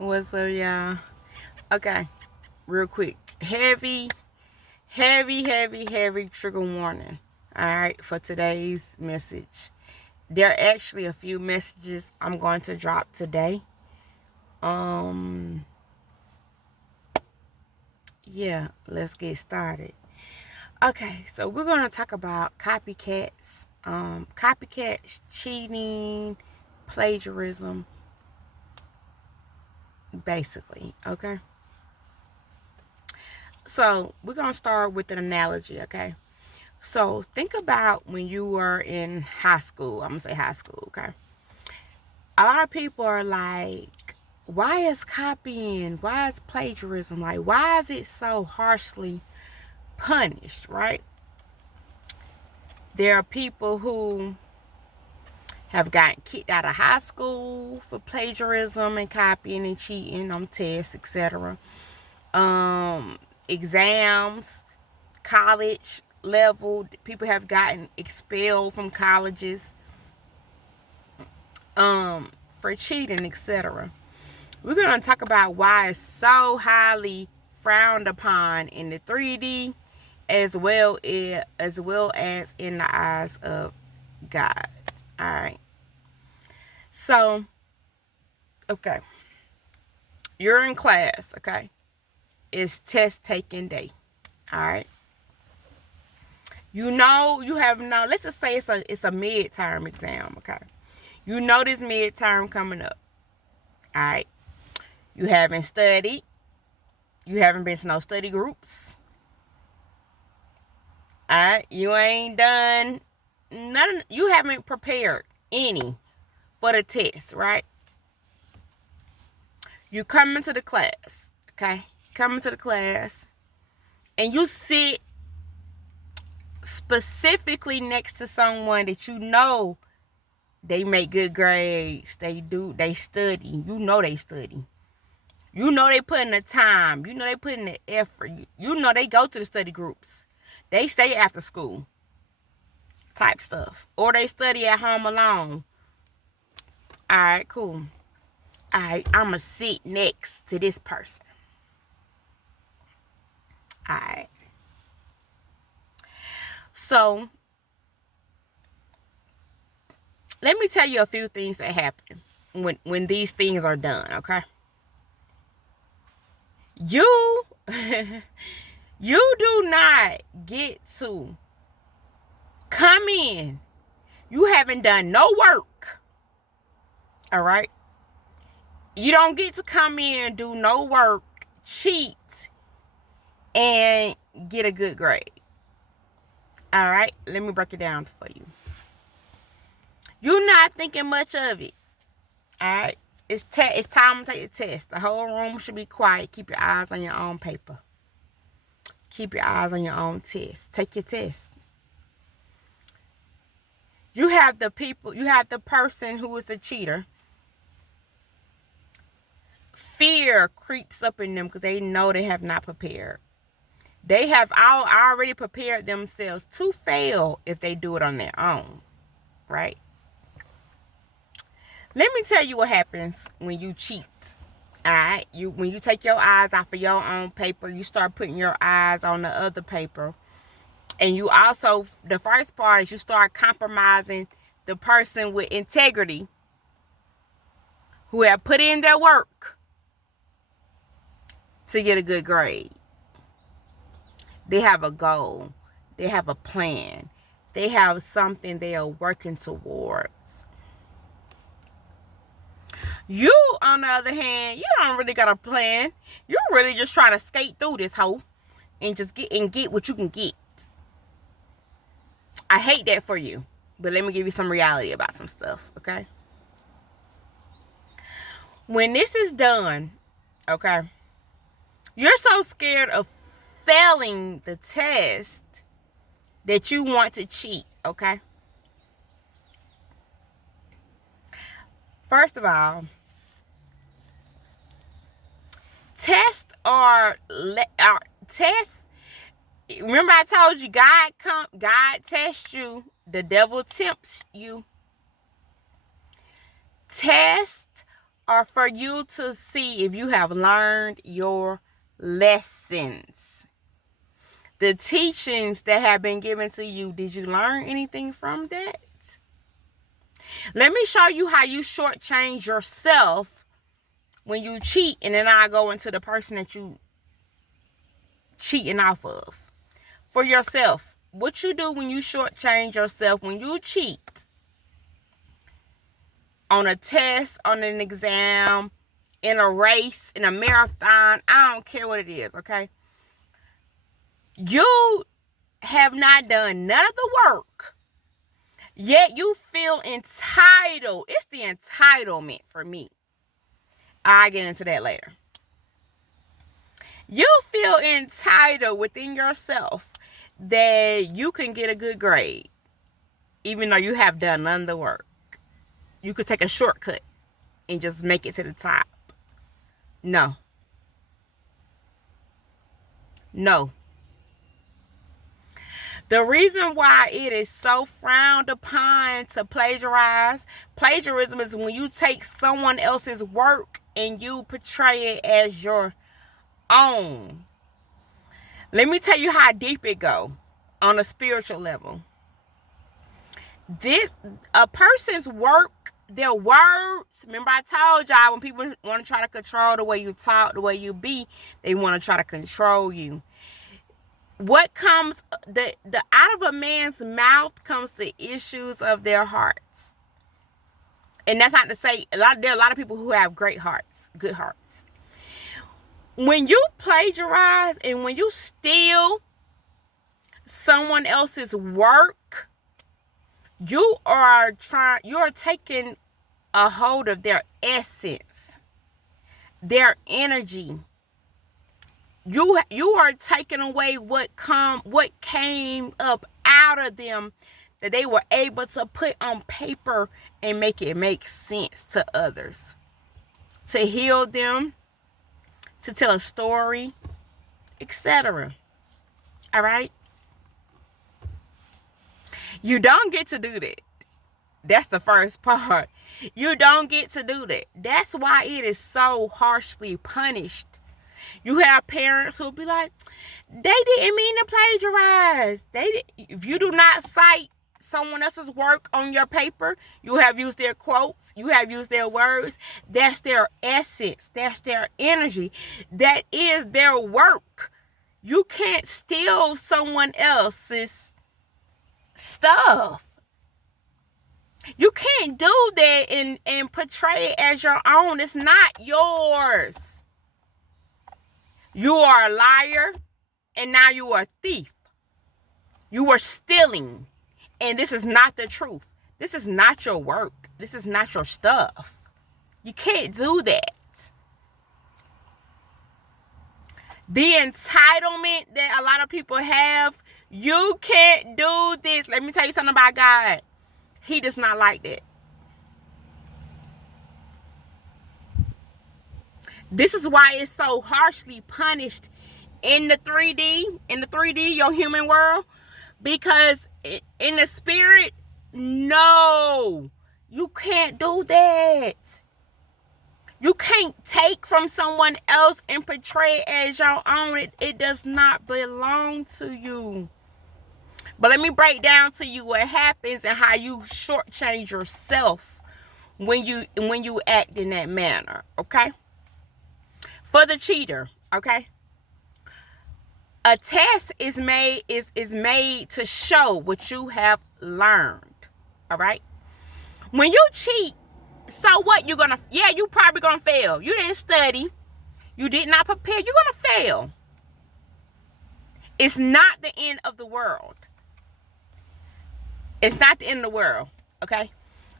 What's up, y'all? Okay, real quick. Heavy trigger warning. Alright, for today's message. There are actually a few messages I'm going to drop today. Yeah, let's get started. Okay, so we're gonna talk about copycats, cheating, plagiarism, basically. Okay. So we're gonna start with an analogy, okay? So think about when you were in high school. I'm gonna say high school, okay? A lot of people are like, why is copying, why is plagiarism, like, why is it so harshly punished, right? There are people who have gotten kicked out of high school for plagiarism and copying and cheating on tests, etc. Exams, college level, people have gotten expelled from colleges for cheating, etc. We're going to talk about why it's so highly frowned upon in the 3D as well as in the eyes of God. All right. So, okay. You're in class, okay? It's test taking day. All right. You have no, let's just say it's a midterm exam, okay? You know this midterm coming up. All right. You haven't studied. You haven't been to no study groups. All right. You ain't done none. You haven't prepared any for the test, right? You come into the class, okay? Come into the class, and you sit specifically next to someone that you know they make good grades. They study. You know they study. You know they put in the time. You know they put in the effort. You know they go to the study groups. They stay after school type stuff. Or they study at home alone. Alright, cool. Alright, I'ma sit next to this person. Alright. So let me tell you a few things that happen when these things are done, okay? You you do not get to come in. You haven't done no work. All right? You don't get to come in, do no work, cheat, and get a good grade. All right? Let me break it down for you. You're not thinking much of it. All right? It's time to take the test. The whole room should be quiet. Keep your eyes on your own paper. Keep your eyes on your own test. Take your test. You have the person who is the cheater. Fear creeps up in them because they know they have not prepared. They have already prepared themselves to fail if they do it on their own, right? Let me tell you what happens when you cheat. All right, when you take your eyes off of your own paper, you start putting your eyes on the other paper, and you also, the first part is you start compromising the person with integrity who have put in their work to get a good grade. They have a goal. They have a plan. They have something they are working towards. You, on the other hand, you don't really got a plan. You're really just trying to skate through this hole and just get what you can get. I hate that for you. But let me give you some reality about some stuff, okay? When this is done, okay, you're so scared of failing the test that you want to cheat, okay? First of all, tests are tests. Remember I told you God tests you, the devil tempts you. Tests are for you to see if you have learned your lessons. The teachings that have been given to you, did you learn anything from that? Let me show you how you shortchange yourself when you cheat, and then I go into the person that you cheating off of. For yourself, what you do when you shortchange yourself, when you cheat on a test, on an exam, in a race, in a marathon, I don't care what it is, okay? You have not done none of the work, yet you feel entitled. It's the entitlement for me. I'll get into that later. You feel entitled within yourself that you can get a good grade, even though you have done none of the work. You could take a shortcut and just make it to the top. No. The reason why it is so frowned upon to plagiarize, plagiarism is when you take someone else's work and you portray it as your own. Let me tell you how deep it go on a spiritual level. A person's work, their words, remember I told y'all when people want to try to control the way you talk, the way you be, they want to try to control you. What comes, the out of a man's mouth comes the issues of their hearts. And that's not to say, there are a lot of people who have great hearts, good hearts. When you plagiarize and when you steal someone else's work, you are taking a hold of their essence, their energy. You are taking away what came up out of them that they were able to put on paper and make it make sense to others, to heal them, to tell a story, etc. All right? You don't get to do that. That's the first part. You don't get to do that. That's why it is so harshly punished. You have parents who'll be like, they didn't mean to plagiarize. If you do not cite someone else's work on your paper, you have used their quotes, you have used their words. That's their essence. That's their energy. That is their work. You can't steal someone else's stuff. You can't do that and portray it as your own. It's not yours. You are a liar, and now you are a thief. You are stealing, and this is not the truth. This is not your work. This is not your stuff. You can't do that. The entitlement that a lot of people have, you can't do this. Let me tell you something about God. He does not like that. This is why it's so harshly punished in the 3D, your human world. Because in the spirit, no, you can't do that. You can't take from someone else and portray it as your own. It does not belong to you. But let me break down to you what happens and how you shortchange yourself when you act in that manner, okay? For the cheater, okay? A test is made to show what you have learned. All right? When you cheat, so what? You probably gonna fail. You didn't study. You did not prepare. You're gonna fail. It's not the end of the world. It's not the end of the world. Okay?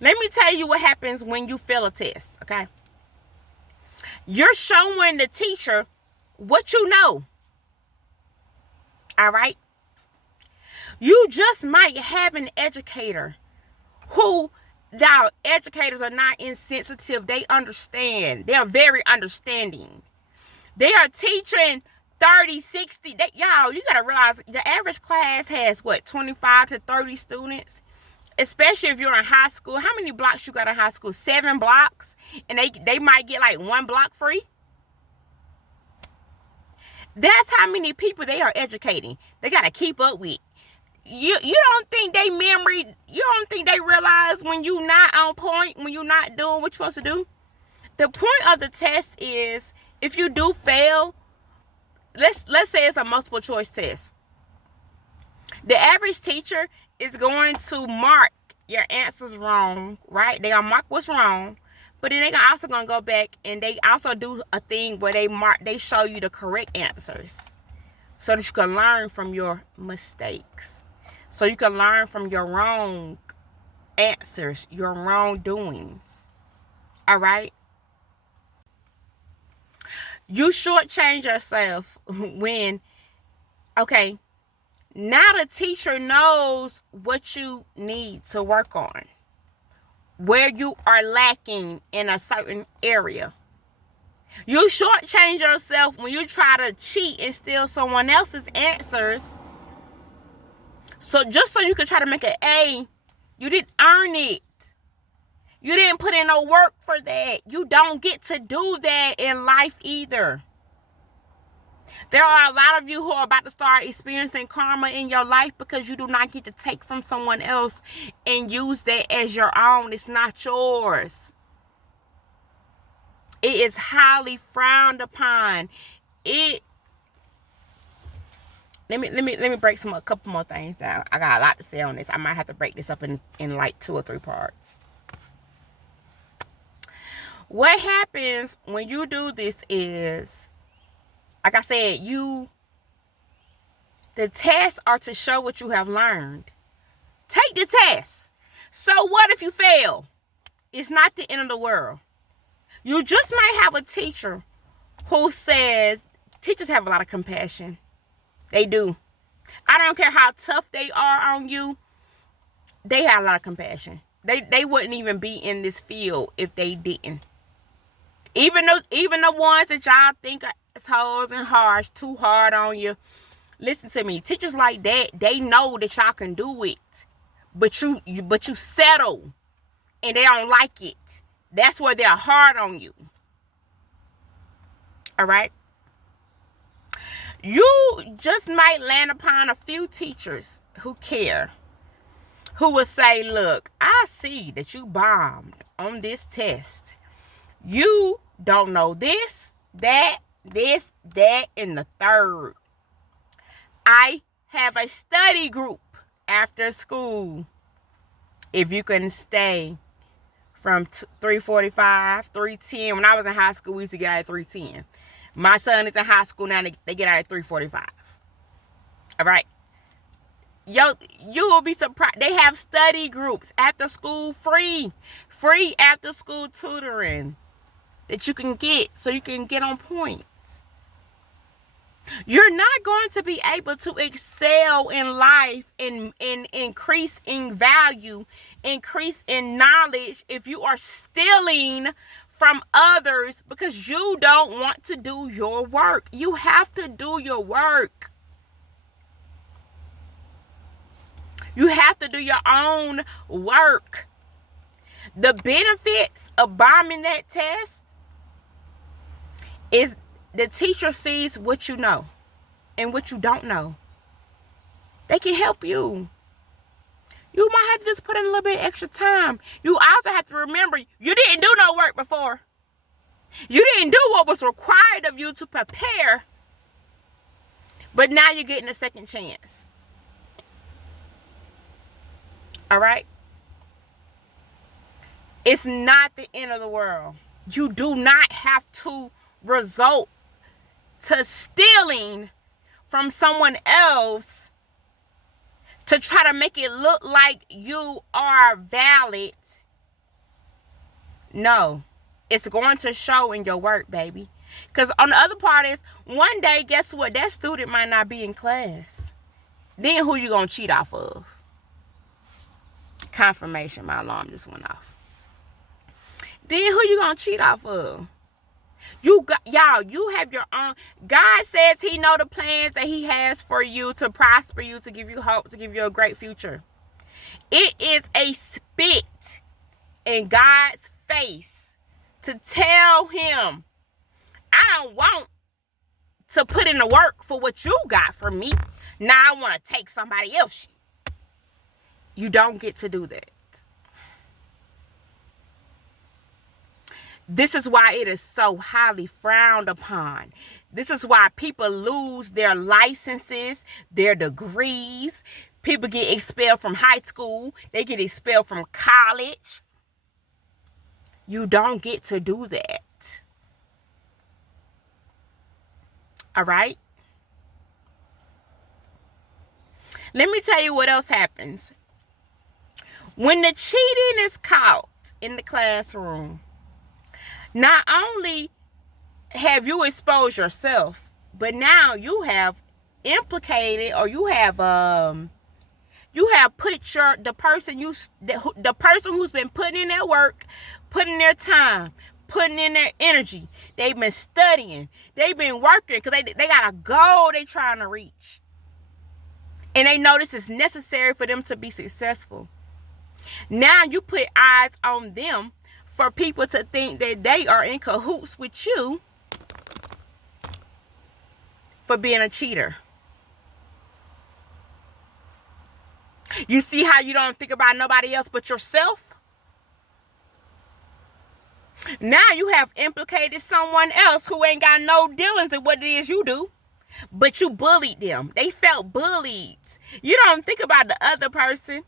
Let me tell you what happens when you fail a test, okay? You're showing the teacher what you know. All right? You just might have an educator who, now educators are not insensitive. They understand. They're very understanding. They are teaching 30, 60. Y'all, you got to realize the average class has 25 to 30 students. Especially if you're in high school. How many blocks you got in high school? 7 blocks, and they might get like 1 block free. That's how many people they are educating. They got to keep up with. You don't think they you don't think they realize when you not on point, when you're not doing what you're supposed to do? The point of the test is, if you do fail, let's say it's a multiple choice test. The average teacher is going to mark your answers wrong, right? They gonna mark what's wrong, but then they also gonna go back and they also do a thing where they show you the correct answers, so that you can learn from your mistakes, so you can learn from your wrong answers, your wrongdoings. All right. You shortchange yourself when, okay, now the teacher knows what you need to work on, where you are lacking in a certain area. You shortchange yourself when you try to cheat and steal someone else's answers. So just so you can try to make an A, you didn't earn it. You didn't put in no work for that. You don't get to do that in life either. There are a lot of you who are about to start experiencing karma in your life because you do not get to take from someone else and use that as your own. It's not yours. It is highly frowned upon. Let me break a couple more things down. I got a lot to say on this. I might have to break this up in like 2 or 3 parts. What happens when you do this is, like I said, the tests are to show what you have learned. Take the test. So what if you fail? It's not the end of the world. You just might have a teacher who says, teachers have a lot of compassion. They do. I don't care how tough they are on you. They have a lot of compassion. They wouldn't even be in this field if they didn't. Even the ones that y'all think are assholes and harsh, too hard on you. Listen to me. Teachers like that, they know that y'all can do it. But you settle and they don't like it. That's where they're hard on you. All right? You just might land upon a few teachers who care. Who will say, look, I see that you bombed on this test. You don't know this, that, and the third. I have a study group after school. If you can stay from 3:45, 3:10. When I was in high school, we used to get out at 3:10. My son is in high school now. They get out at 3:45. All right. You will be surprised. They have study groups after school, free after school tutoring that you can get so you can get on point. You're not going to be able to excel in life and increase in value, increase in knowledge if you are stealing from others because you don't want to do your work. You have to do your work. You have to do your own work. The benefits of bombing that test is the teacher sees what you know and what you don't know. They can help you. You might have to just put in a little bit extra time. You also have to remember, you didn't do no work before. You didn't do what was required of you to prepare. But now you're getting a second chance. All right? It's not the end of the world. You do not have to resort to stealing from someone else to try to make it look like you are valid. No, it's going to show in your work, baby. Because on the other part is, one day, guess what? That student might not be in class. Then who you going to cheat off of? Confirmation, my alarm just went off. Then who you going to cheat off of? You have your own. God says he know the plans that he has for you to prosper you, to give you hope, to give you a great future. It is a spit in God's face to tell him, I don't want to put in the work for what you got from me. Now I want to take somebody else. You don't get to do that. This is why it is so highly frowned upon. This is why people lose their licenses, their degrees. People get expelled from high school. They get expelled from college. You don't get to do that. All right? Let me tell you what else happens. When the cheating is caught in the classroom, not only have you exposed yourself, but now you have implicated, or you have put the person who's been putting in their work, putting their time, putting in their energy. They've been studying, they've been working because they got a goal they trying to reach, and they know this is necessary for them to be successful. Now you put eyes on them for people to think that they are in cahoots with you for being a cheater. You see how you don't think about nobody else but yourself? Now you have implicated someone else who ain't got no dealings in what it is you do, but you bullied them. They felt bullied. You don't think about the other person.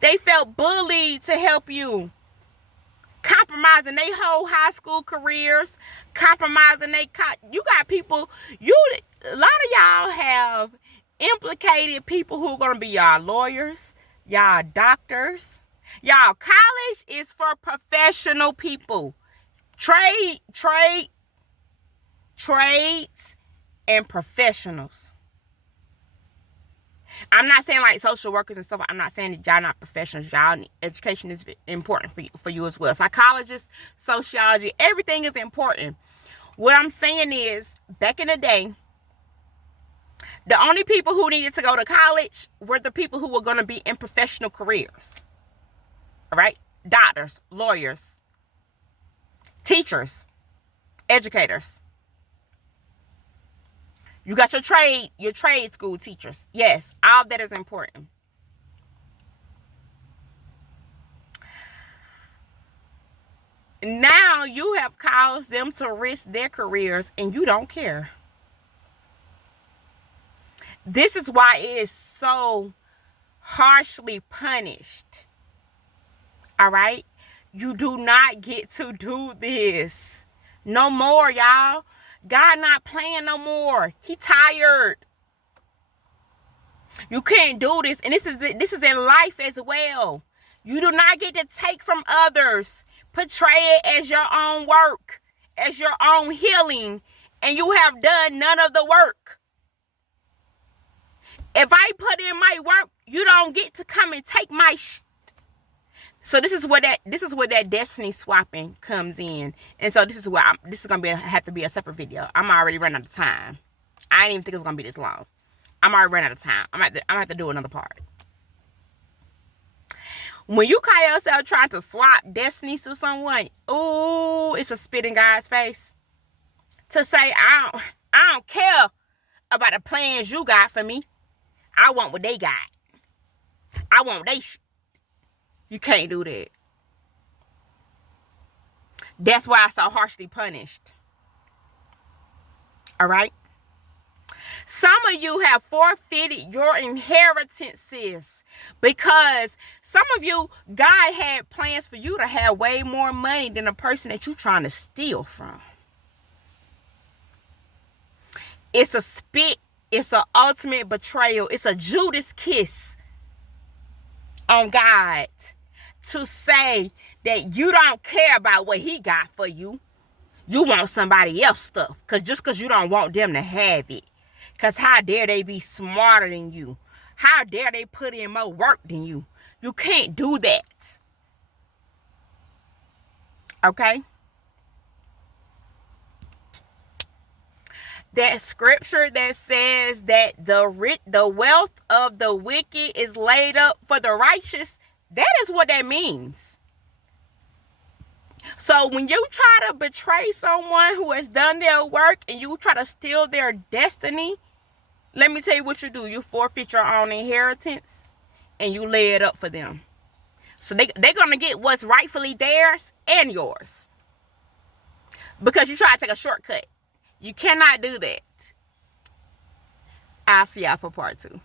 They felt bullied to help you. Compromising their whole high school careers, compromising you got people, a lot of y'all have implicated people who are going to be y'all lawyers, y'all doctors. Y'all, college is for professional people. Trades and professionals. I'm not saying like social workers and stuff. I'm not saying that y'all not professionals. Y'all, education is important for you as well. Psychologists, sociology, everything is important. What I'm saying is, back in the day, the only people who needed to go to college were the people who were going to be in professional careers. All right? Doctors, lawyers, teachers, educators. You got your trade school teachers. Yes, all of that is important. Now you have caused them to risk their careers and you don't care. This is why it is so harshly punished. All right? You do not get to do this. No more, y'all. God not playing no more. He tired. You can't do this. And this is in life as well. You do not get to take from others. Portray it as your own work, as your own healing, and you have done none of the work. If I put in my work, you don't get to come and take my So this is where that destiny swapping comes in. And so this is gonna have to be a separate video. I'm already running out of time. I didn't even think it was gonna be this long. I'm already running out of time. I'm gonna have to do another part. When you call yourself trying to swap destinies to someone, ooh, it's a spit in God's face. To say, I don't care about the plans you got for me. I want what they got. I want what they You can't do that. That's why I'm so harshly punished. All right? Some of you have forfeited your inheritances because some of you, God had plans for you to have way more money than the person that you're trying to steal from. It's a spit. It's an ultimate betrayal. It's a Judas kiss on God to say that you don't care about what he got for you. You want somebody else's stuff because you don't want them to have it. Because how dare they be smarter than you? How dare they put in more work than you? You can't do that. Okay? that scripture that says that the wealth of the wicked is laid up for the righteous, that is what that means. So when you try to betray someone who has done their work and you try to steal their destiny, let me tell you what you do. You forfeit your own inheritance and you lay it up for them. So they're going to get what's rightfully theirs and yours. Because you try to take a shortcut. You cannot do that. I'll see y'all for part 2.